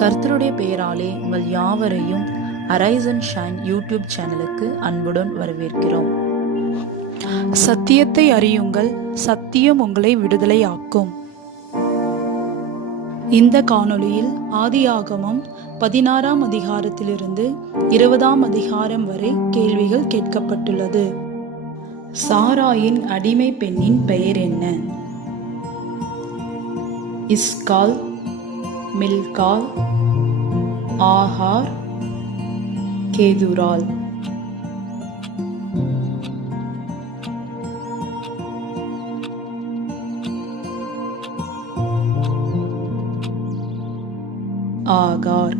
கர்த்தருடைய பெயராலே உங்கள் யாவரையும் அரைஸ் அண்ட் ஷைன் யூடியூப் சேனலுக்கு அன்புடன் வரவேற்கிறோம். சத்தியத்தை அறியுங்கள், சத்தியம் உங்களை விடுதலையாக்கும். இந்த காணொளியில் ஆதியாகமம் 16ஆம் அதிகாரத்திலிருந்து 20ஆம் அதிகாரம் வரை கேள்விகள் கேட்கப்பட்டுள்ளது. சாராயின் அடிமை பெண்ணின் பெயர் என்ன? இஸ்கால், மில்கால், ஆகார், கேதுரால். ஆகார்.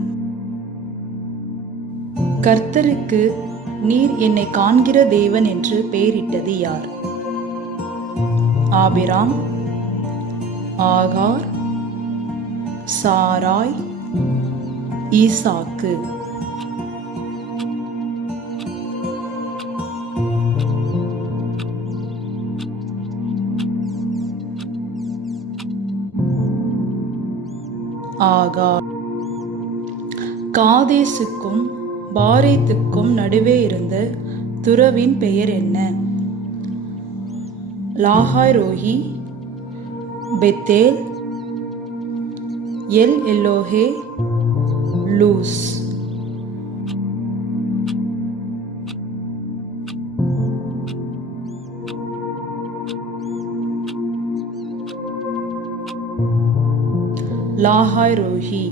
கர்த்தருக்கு நீர் என்னை காண்கிற தேவன் என்று பெயரிட்டது யார்? ஆபிராம், ஆகார், சாராய், ஈசாக்கு. ஆகார். காதேசுக்கும் பாரேத்துக்கும் நடுவே இருந்த துறவின் பெயர் என்ன? லாஹாய் ரோஹி, பெத்தேல், எல் எல்லோஹே, லூஸ். லாஹாய் ரோஹி.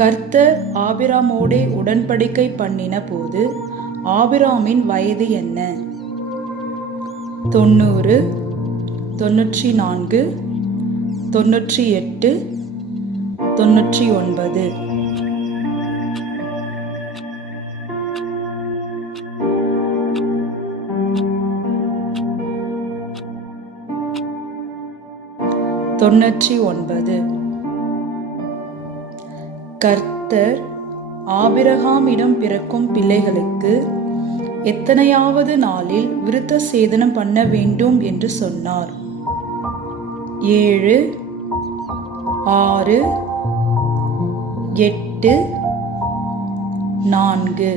கர்த்தர் ஆபிராமோடே உடன்படிக்கை பண்ணின போது ஆபிராமின் வயது என்ன? 90, 94, 98, 99. கர்த்தர் ஆபிரகாமிடம் பிறக்கும் பிள்ளைகளுக்கு எத்தனையாவது நாளில் விருத்த சேதனம் பண்ண வேண்டும் என்று சொன்னார்? 7, 6, 8, 4.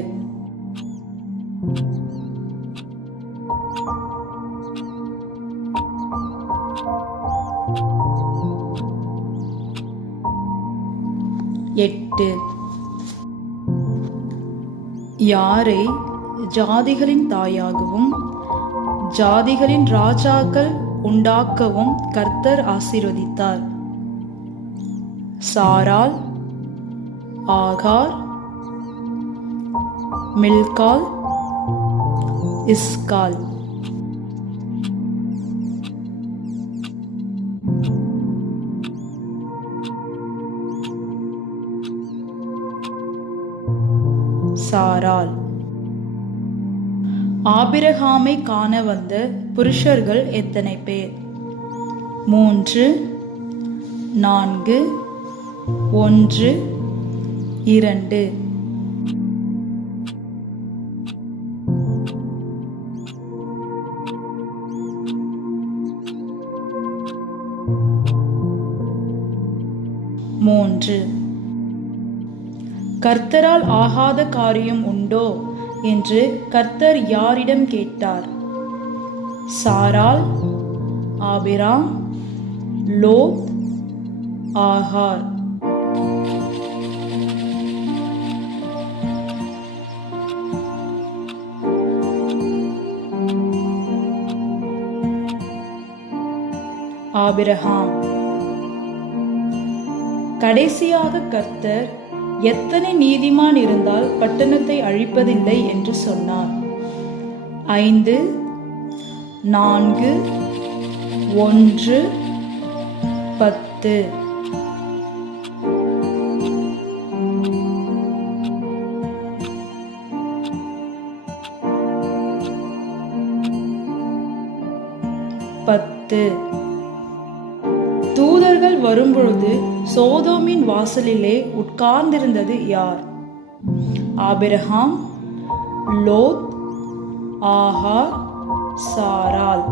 யாரை ஜாதிகளின் தாயாகவும் ஜாதிகளின் ராஜாக்கள் உண்டாக்கவும் கர்த்தர் ஆசீர்வதித்தார்? சாராள், ஆகார், மில்கால், இஸ்கால். சாராள். ஆபிரகாமை காண வந்த புருஷர்கள் எத்தனை பேர்? 3, 4, 1, 2. கர்த்தரால் ஆகாத காரியம் உண்டோ என்று கர்த்தர் யாரிடம் கேட்டார்? சாராள், ஆபிராம், லோத், ஆகார். ஆபிரகாம். கடைசியாக கர்த்தர் எத்தனை நீதிமான் இருந்தால் பட்டணத்தை அழிப்பதில்லை என்று சொன்னார்? 5, 4, 1, 10. தூதர்கள் வரும்பொழுது சோதோமின் வாசலிலே உட்கார்ந்திருந்தது யார்? ஆபிரகாம், லோத், ஆகார், சாராள்.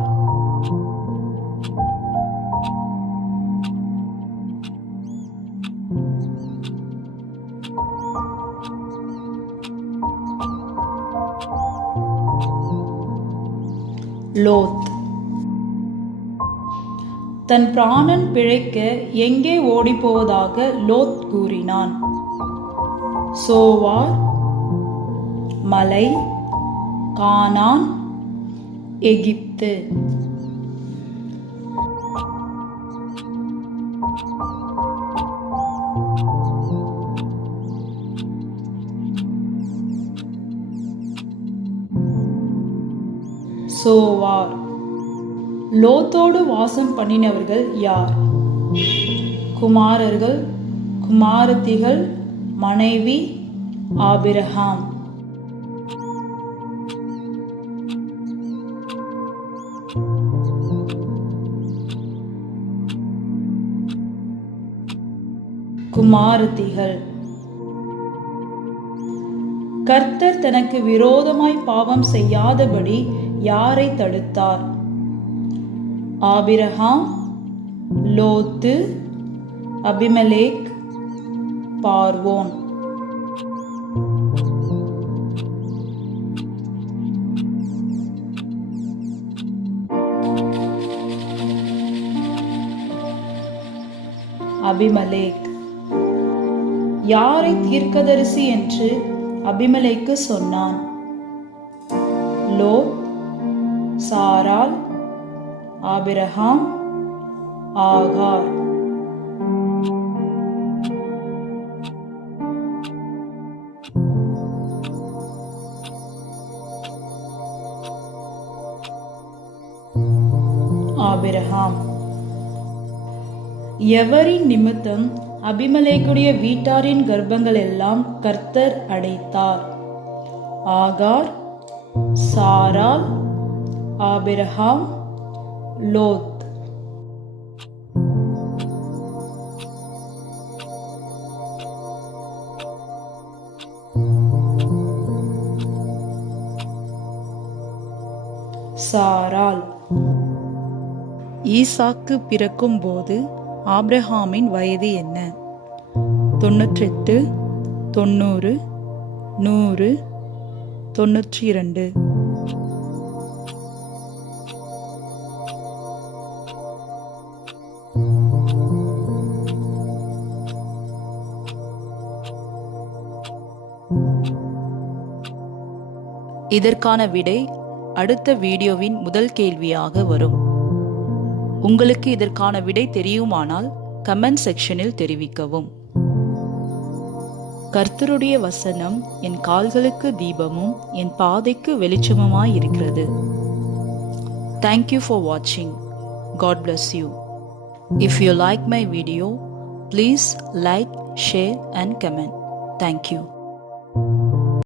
லோத். தன் பிராணன் பிழைக்க எங்கே ஓடிப்போவதாக லோத் கூறினான். சோவார், மலை, கானான், எகிப்து. சோவார். லோத்தோடு வாசம் பண்ணினவர்கள் யார்? குமாரர்கள், குமாரத்திகள், மனைவி ஆபிரகாம். குமாரத்திகள். கர்த்தர் தனக்கு விரோதமாய் பாவம் செய்யாதபடி யாரை தடுத்தார்? ஆபிரகாம், லோத்து, அபிமெலேக், பார்வோன். அபிமெலேக். யாரை தீர்க்கதரிசி என்று அபிமெலேக்கு சொன்னான்? லோத், சாராள், ஆபிரகாம், ஆகார். ஆபிரகாம். எவரின் நிமித்தம் அபிமெலேக்குடைய வீட்டாரின் கர்ப்பங்கள் எல்லாம் கர்த்தர் அடைத்தார்? ஆகார், சாராள், ஆபிரகாம், லோத். சாராள். ஈசாக்கு பிறக்கும் போது ஆபிரகாமின் வயது என்ன? 98, 90, 100, 92. இதற்கான விடை அடுத்த வீடியோவின் முதல் கேள்வியாக வரும். உங்களுக்கு இதற்கான விடை தெரியுமானால் கமெண்ட் செக்ஷனில் தெரிவிக்கவும். கர்த்தருடைய வசனம் என் கால்களுக்கு தீபமும் என் பாதைக்கு வெளிச்சமுமாய் இருக்கிறது. Thank you for watching. God bless you. If you like my video, please like, share and comment. Thank you.